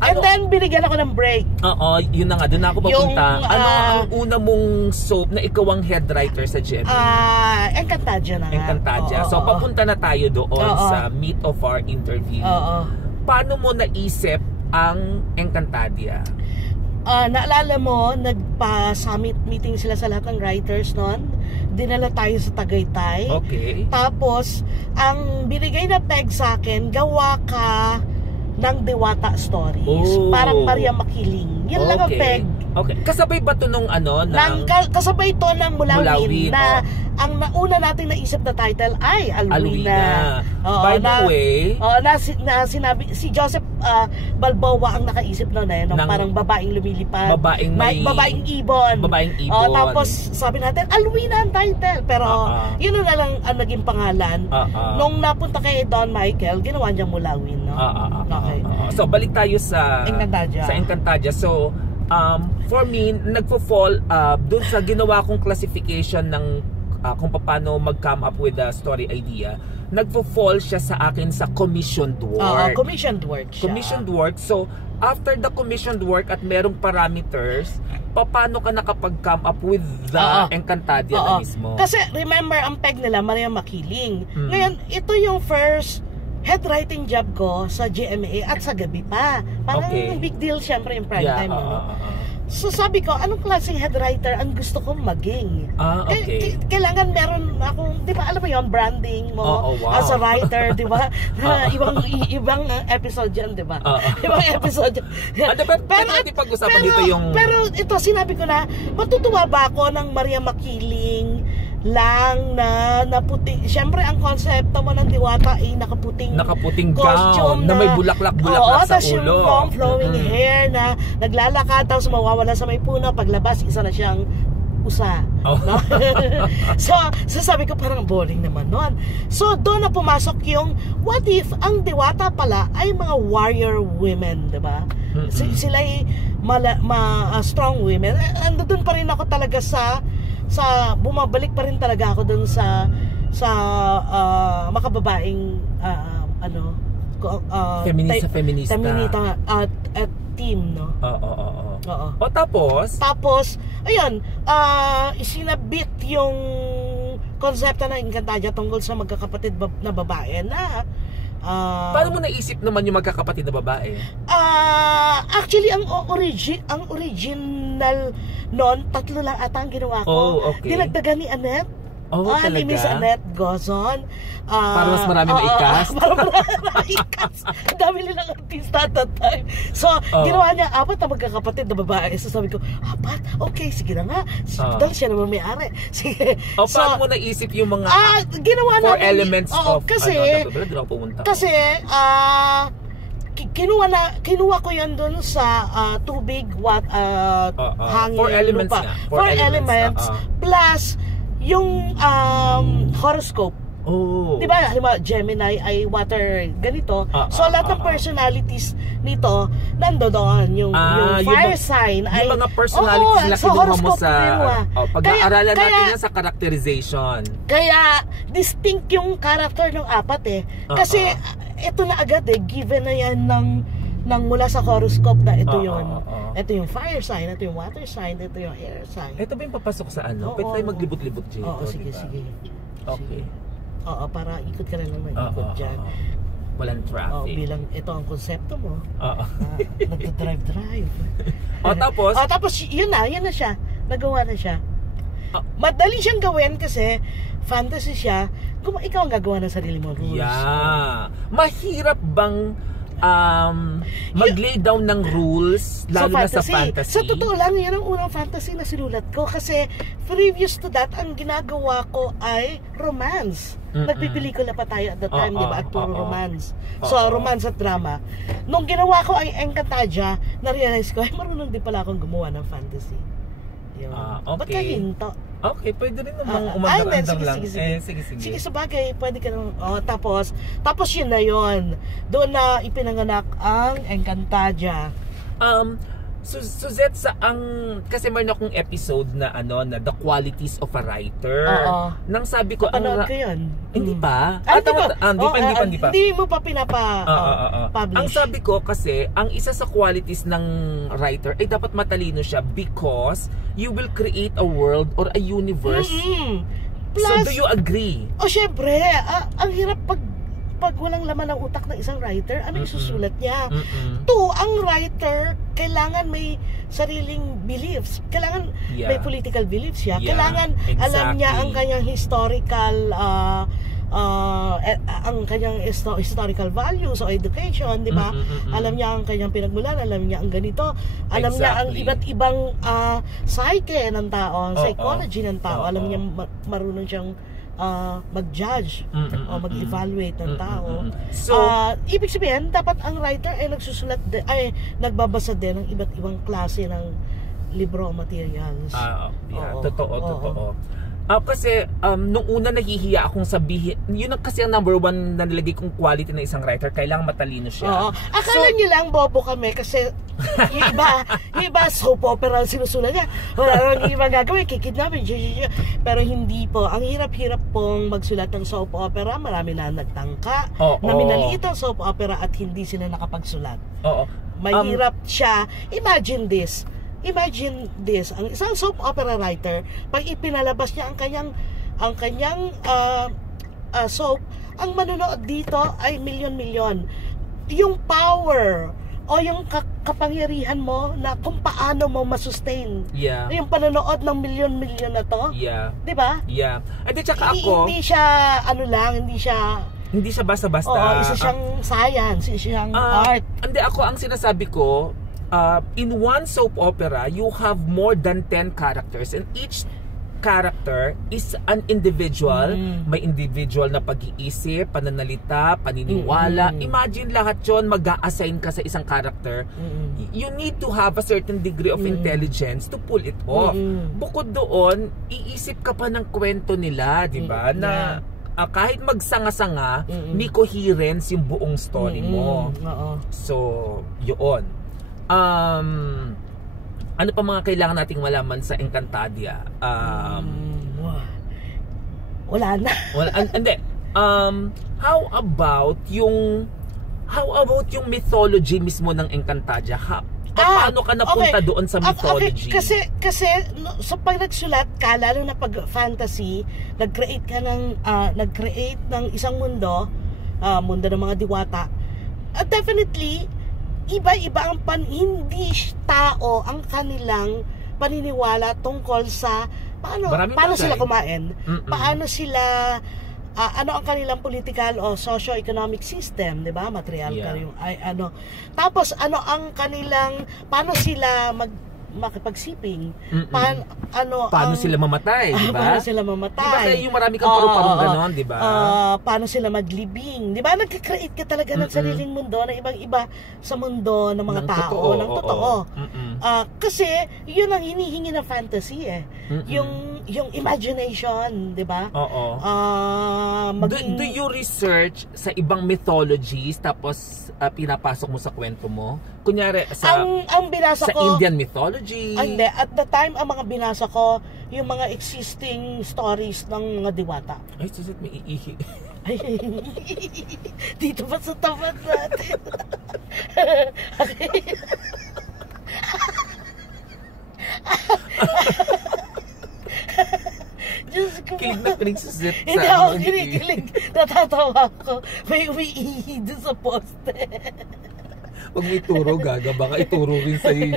And then, binigyan ako ng break. Oo, yun na nga. Doon ako papunta. Ano ang una mong soap na ikaw ang head writer sa GMA? Encantadia na nga. Encantadia. So, papunta na tayo doon sa meat of our interview. Paano mo naisip ang Encantadia? Naalala mo, nagpa-summit meeting sila sa lahat ng writers noon. Dinala tayo sa Tagaytay. Okay. Tapos, ang binigay na peg sa akin, gawa ka ng Diwata Stories. Parang Maria Makiling. Yan lang ang peg. Okay. Kasabay ba ito nung kasabay ito ng Mulawin na ang nauna nating naisip na title ay Alwina. By the way, sinabi si Joseph Balboa ang nakaisip noon parang babaeng lumilipad. Babaeng ibon. Tapos sabi natin Alwina ang title. Pero yun na lang ang naging pangalan. Nung napunta kay Don Michael, ginawa niya Mulawin. Okay. So balik tayo sa Encantadia. So for me, nagpo-fall doon sa ginawa kong classification ng kung paano mag-come up with a story idea. Nagpo-fall siya sa akin sa commissioned work. Commissioned work siya. Commissioned work. So, after the commissioned work at merong parameters, paano ka nakapag-come up with the Encantadia na mismo? Kasi remember, ang peg nila, Maria Makiling. Ngayon, ito yung first head writing job ko sa GMA at sa gabi pa. Parang big deal syempre yung prime time. So sabi ko, anong klaseng head writer ang gusto kong maging? Kailangan meron akong, di ba, alam mo yun, branding mo as a writer, di ba? Ibang episode yan, di ba? Ibang episode yan. Pero pag-usapan dito yung... Pero ito, sinabi ko na, matutuwa ba ako ng Maria Makiling lang na puti? Siyempre ang konsepto mo ng Diwata ay nakaputing gown na may bulaklak-bulaklak sa ulo. Yung long flowing hair na naglalakad tapos mawawala sa may puno, paglabas isa na siyang usa. So sabi ko parang bowling naman nun. So doon na pumasok yung what if ang Diwata pala ay mga warrior women, diba? Sila ay strong women. Doon pa rin ako talaga sa bumabalik pa rin talaga ako dun sa makababaeng feminista at team, no? Tapos ayun, isinabit yung konsepto ng Encantadia tungkol sa magkakapatid na babae na paano mo naisip naman yung magkakapatid na babae? Actually, ang original noon, 3 lang ata ang ginawa ko. Dinagdagan ni Annette. Ni Miss Annette Gozon. Para mas marami maikas? Para marami maikas. Ang dami nilang artista at that time. So, ginawa niya 4 na magkakapatid na babae. So, sabi ko, 4? Okay, sige na nga. Dahil siya naman may-ari. Sige. Paano mo naisip yung mga ginawa 4 elements of... Kasi, kinuha ko yan dun sa tubig, hangin, 4 elements lupa. 4 elements plus yung horoscope. Diba, halimbawa, Gemini ay water ganito. So lahat ng personalities nito nandoon. Yung fire sign ay yung mga personalities na kinuha mo sa pag-aaralan natin yan sa characterization. Kaya distinct yung character ng 4 kasi ito na agad given na yan ng mula sa horoscope na ito yun. Ito yung fire sign, ito yung water sign, ito yung air sign. Ito ba yung papasok sa ano? Pwede tayo maglibot-libot dito. Sige. Okay. Para ikot ka lang ng ikot dyan. Walang traffic. Bilang ito ang konsepto mo. Nagdadrive. Tapos yun na siya. Nagawa na siya. Madali siyang gawin kasi fantasy siya. Kung ikaw ang gagawa ng sarili mo rules. Mahirap bang mag-lay down ng rules lalo na sa fantasy? Sa totoo lang, yan ang unang fantasy na sinulat ko kasi previous to that, ang ginagawa ko ay romance. Nagpipelikula pa tayo at the time, diba? At puro romance. So, romance at drama. Nung ginawa ko ang Encantadia, na-realize ko, ay marunong din pala akong gumawa ng fantasy. Ba't ka hinto? Okay, pwede rin namang umandang-andang lang. Sige. Sige, sabagay, pwede ka naman. Tapos yun. Doon na ipinanganak ang Encantadia. Suzette, kasi meron akong episode na na The Qualities of a Writer. Nang sabi ko, panood ko yun. Hindi pa? Hindi mo pa pinapa-publish. Ang sabi ko kasi, ang isa sa qualities ng writer ay dapat matalino siya because you will create a world or a universe. Plus, so do you agree? Syempre, ang hirap pag walang laman ng utak ng isang writer, ano yung susulat niya? Ang writer, kailangan may sariling beliefs. Kailangan may political beliefs siya. Kailangan alam niya ang kanyang historical historical values o education, di ba? Alam niya ang kanyang pinagmulan, alam niya ang ganito, alam niya ang iba't ibang psyche ng tao, psychology ng tao, alam niya marunong siyang mag-judge o mag-evaluate ng tao. So, ibig sabihin, dapat ang writer ay nagbabasa din ng iba't ibang klase ng libro o materials. Totoo. Kasi nung una nahihiya akong sabihin, yun kasi ang number one na nilagay kong quality ng isang writer, kailangan matalino siya. Akala nyo lang bobo kami kasi yung iba soap opera ang sinusulat niya. Wala nang ibang gagawin, kikidnapin. Pero hindi po. Ang hirap-hirap pong magsulat ng soap opera. Marami na nagtangka na minaliit ang soap opera at hindi sila nakapagsulat. Mahirap siya. Imagine this, ang isang soap opera writer, pag ipinalabas niya ang kanyang soap, ang manonood dito ay milyon-milyon. Yung power o yung kapangyarihan mo na kung paano mo masustain yung panonood ng milyon-milyon na to. Di ba? At saka ako, hindi siya hindi siya basta-basta. Isa siyang science, isa siyang art. Hindi, ako ang sinasabi ko, in one soap opera, you have more than 10 characters and each character is an individual. May individual na pag-iisip, pananalita, paniniwala. Imagine lahat yon mag-a-assign ka sa isang character. You need to have a certain degree of intelligence to pull it off. Bukod doon, iisip ka pa ng kwento nila, di ba? Na kahit magsanga-sanga, may coherence yung buong story mo. So, yun. Ano pa mga kailangan nating malaman sa Encantadia? Wala na. Hindi. How about yung mythology mismo ng Encantadia? Paano ka napunta doon sa mythology? Kasi sa pag nagsulat ka, lalo na pag fantasy, nag-create ng isang mundo ng mga diwata. Definitely, iba-iba hindi tao ang kanilang paniniwala tungkol sa paano sila kumain, paano sila ano ang kanilang political o socio-economic system, 'di ba? Material tapos ang kanilang paano sila makipagsiping, paano sila mamatay, di ba? Paano sila mamatay? Diba yung marami kang paru-parong ganon, di ba? Paano sila maglibing? Di ba? Nagka-create ka talaga ng sariling mundo na ibang-iba sa mundo ng mga tao, ng totoo. Kasi yun ang hinihingi ng fantasy yung imagination, di ba? Do you research sa ibang mythologies tapos pinapasok mo sa kwento mo? Kunyari ang binasa sa ko, Indian mythology. Hindi, at the time ang mga binasa ko yung mga existing stories ng mga diwata. Ay, Suzette, may iihi. Dito pa sa tapat natin. Diyos ko. Kilig na kilig, Suzette. Hindi ako kilig. Natatawa ko. May umiihi doon sa poste. Pag may turo, gaga, baka ituro rin sa'yo.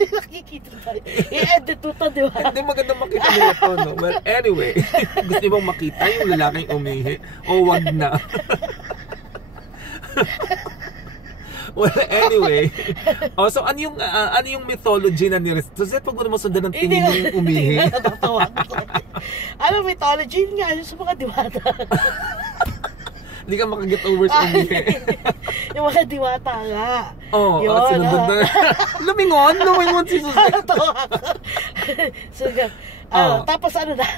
Nakikita tayo. I-edit mo to, di ba? Hindi, maganda makita nila to, no? Well, anyway, gusto niyo bang makita yung lalaking umihi? O wag na. Well, anyway. So, ano yung mythology na ni Suzette, pag mo naman sundan ng tingin yung umihi? Hindi, natatawa ko. Ano mythology nga yun sa mga diwata? Hindi ka makaget over sa umihi. Yung mga diwata nga. Sinundan na. Lumingon si Suzette. Tapos ano na?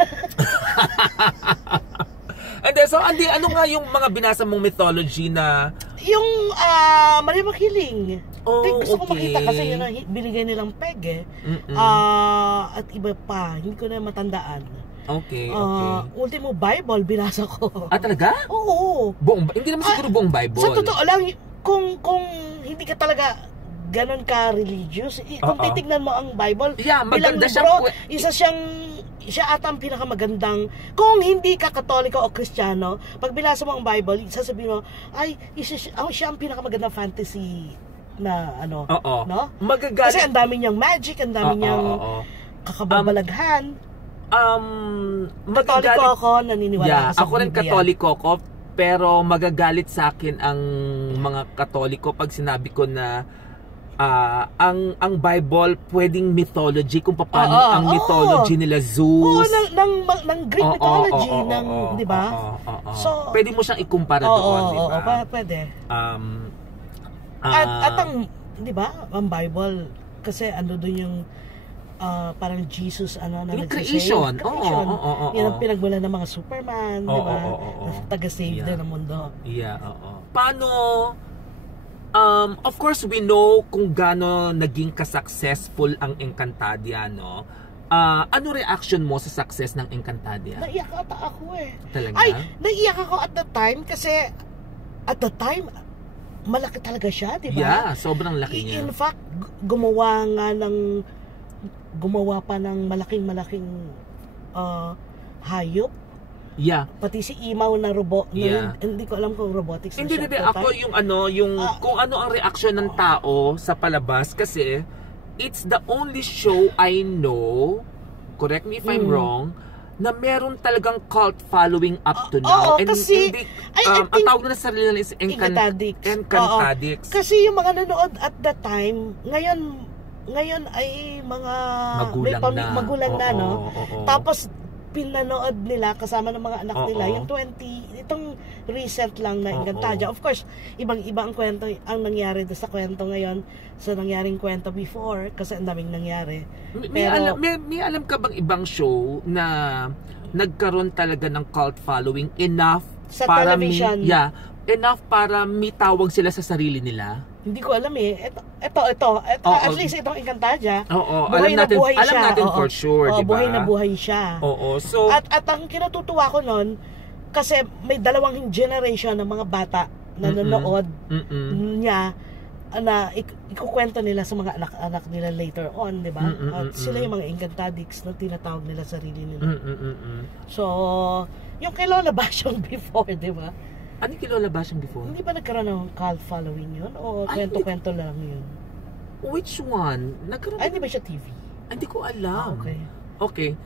And then, so, ano nga yung mga binasa mong mythology na Yung Maria Makiling. Gusto ko makita kasi yun ang binigay nilang peg eh. At iba pa, hindi ko na matandaan. Okay. Ultimo Bible, binasa ko. Talaga? Oo. Hindi naman siguro buong Bible. Sa totoo lang, kung hindi ka talaga ganon ka religious, kung titignan mo ang Bible, bilang libro, siya ata ang pinakamagandang. Kung hindi ka Katoliko o Kristiyano, pag binasa mo ang Bible, sasabihin mo, siya ang pinakamagandang fantasy na no? Kasi ang dami niyang magic, ang dami niyang kakababalaghan. Katoliko ako, naniniwala ako sa ako rin Katoliko ako, pero magagalit sa akin ang mga Katoliko pag sinabi ko na ang Bible pwedeng mythology, kung paano ang mythology nila Zeus. Ng Greek mythology, di ba? So, pwede mo siyang ikumpara doon, di ba? Pwede. At ang, di ba, ang Bible, kasi doon yung parang Jesus na yung creation. Yan ang pinagmula ng mga Superman, di ba? Taga-save din ang mundo. Paano, of course we know kung gaano naging ka-successful ang Encantadia, no? Ano reaction mo sa success ng Encantadia? Naiyak ata ako eh. Talaga? Naiyak ako at the time kasi at the time malaki talaga siya, di ba? Yeah, sobrang laki niya. In fact, gumawa pa ng malaking hayop. Yeah. Pati si Imaw na robot. Hindi ko alam kung robotics na siya. Hindi, ako kung ano ang reaksyon ng tao sa palabas, kasi it's the only show I know, correct me if I'm wrong, na meron talagang cult following up to now. Kasi ang tawag na sa sarili nila is Encantadix. Kasi yung mga nanood at that time, ngayon ay mga magulang na, no? Tapos pinanood nila kasama ng mga anak nila yung itong recent lang na Encantadia. Of course, ibang-iba ang kwento ang nangyari sa kwento ngayon sa nangyaring kwento before, kasi ang daming nangyari. May alam ka bang ibang show na nagkaroon talaga ng cult following enough sa television? Enough para may tawag sila sa sarili nila? Hindi ko alam eh. Ito at least itong Encantadia. Alam natin for sure, di ba? Buhay na buhay siya. So at ang kinatutuwa ko noon, kasi may dalawang generation ng mga bata na nanonood niya na ikukwento nila sa mga anak-anak nila later on, di ba? At sila yung mga Encantadix na tinatawag nila sarili nila. So, yung kay Lola Basyong before, di ba? Ano yung Lola Basyong before? Hindi ba nagkaroon ng cult following yun? O kwento-kwento lang yun? Which one? Hindi ba siya TV? Hindi ko alam. Okay.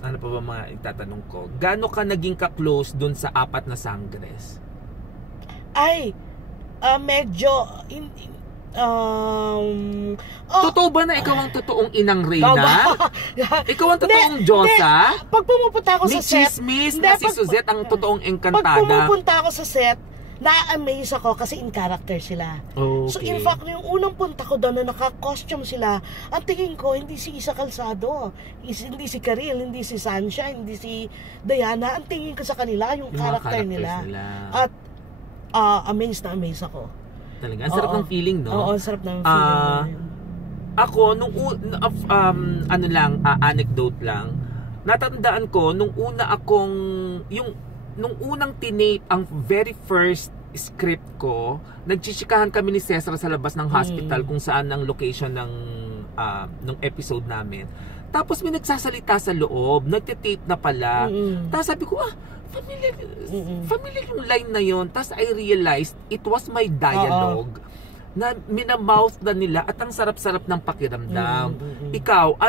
Ano pa ba mga itatanong ko? Gaano ka naging ka-close dun sa Apat na Sangres? Medyo totoo ba na ikaw ang totoong Inang Reyna? Ikaw ang totoong Diyosa? Pag pumupunta ako sa set, chismis na si Suzette ang totoong Encantada. Pag pumupunta ako sa set, na-amaze ako kasi in character sila. So in fact, yung unang punta ko doon na naka-costume sila, ang tingin ko, hindi si Isa Calzado, hindi si Karil, hindi si Sunshine, hindi si Diana. Ang tingin ko sa kanila, yung character nila. At amazed na amazed ako. Talaga. Ang sarap ng feeling, no? Oo, ang sarap ng feeling. Ako, anecdote lang, natandaan ko, nung unang tinape ang very first script ko, nagchichikahan kami ni Cesar sa labas ng hospital kung saan ang location ng episode namin. Tapos may nagsasalita sa loob, nagtitape na pala. Tapos sabi ko, familiar yung line na yon. Tapos I realized it was my dialogue na minamouth na nila at ang sarap-sarap ng pakiramdam. Ikaw,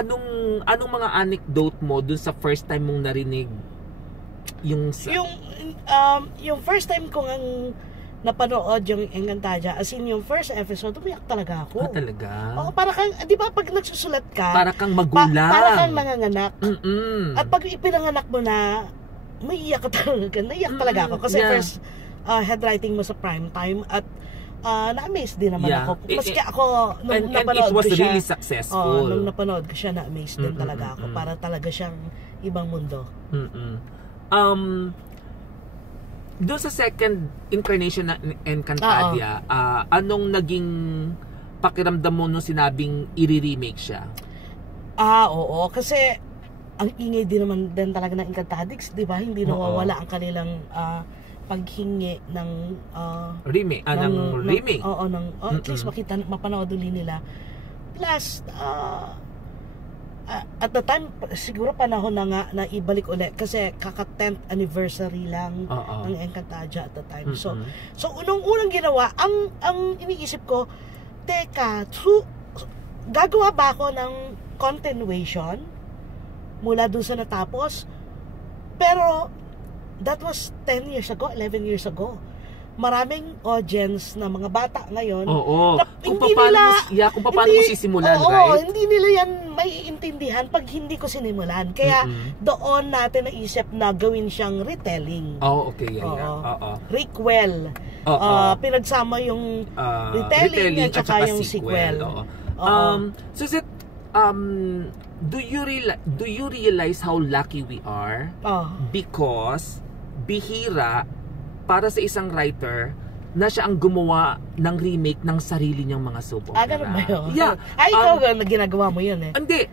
anong mga anecdote mo dun sa first time mong narinig yung first time kong napanood yung Encantadia, as in yung first episode, umiyak talaga ako. Talaga? Oo, para kang, di ba pag nagsusulat ka, para kang magulang. Para kang nanganganak. At pag ipinanganak mo na, maiiyak ka talaga. Naiyak talaga ako. Kasi first headwriting mo sa prime time at na-amaze din naman ako. Maski ako, nung napanood ko siya. And it was really successful. Nung napanood ko siya, na-amaze din talaga ako. Para talaga siyang ibang mundo. Doon sa second incarnation na Encantadia, anong naging pakiramdam mo nung sinabing i-remake siya? Oo. Kasi ang ingay din naman din talaga ng Encantadix, di ba? Hindi nawawala ang kanilang paghingi ng remake. Remake. At least mapanood ulit nila. Plus, at the time, siguro panahon na nga na ibalik ulit kasi kaka-10th anniversary lang ng Encantadia at the time. So unang ginawa, ang iniisip ko, teka, gagawa ba ako ng continuation mula dun sa natapos? Pero that was 10 years ago, 11 years ago. Maraming audience na mga bata ngayon. Kung paano mo sisimulan, right? Hindi nila yan maiintindihan pag hindi ko sinimulan. Kaya doon natin naisip na gawin siyang retelling. Requel. Pinagsama yung retelling at saka yung sequel. So is it, do you realize how lucky we are? Because bihira para sa isang writer na siya ang gumawa ng remake ng sarili niyang mga soap opera. Ganun ba yun? Yeah. Ikaw ginagawa mo yun eh. Hindi.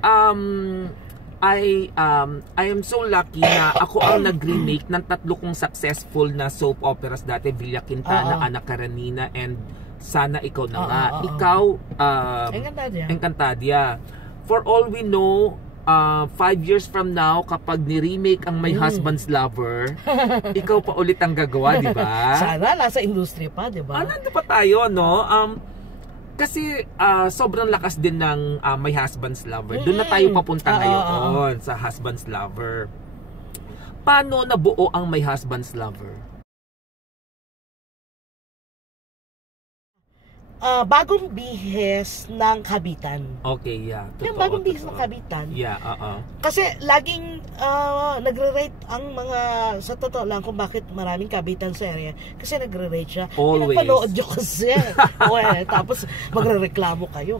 I am so lucky na ako ang nag-remake ng 3 kong successful na soap operas dati, Villa Quintana, Ana Karenina, and Sana Ikaw Na Nga. Ikaw, Encantadia. For all we know, 5 years from now, kapag ni-remake ang My Husband's Lover, ikaw pa ulit ang gagawa, di ba? Sana, nasa industry pa, di ba? Nandito pa tayo, no? Kasi sobrang lakas din ng My Husband's Lover. Doon na tayo papunta ngayon sa Husband's Lover. Paano nabuo ang My Husband's Lover? Bagong bihis ng Kabitan. Okay, yeah. Yung bagong bihis ng Kabitan. Yeah, Kasi laging nagre-rate ang mga, sa totoo lang kung bakit maraming Kabitan sa area. Kasi nagre-rate siya. Always. Pinapanood nyo kasi. Tapos magre-reklamo kayo.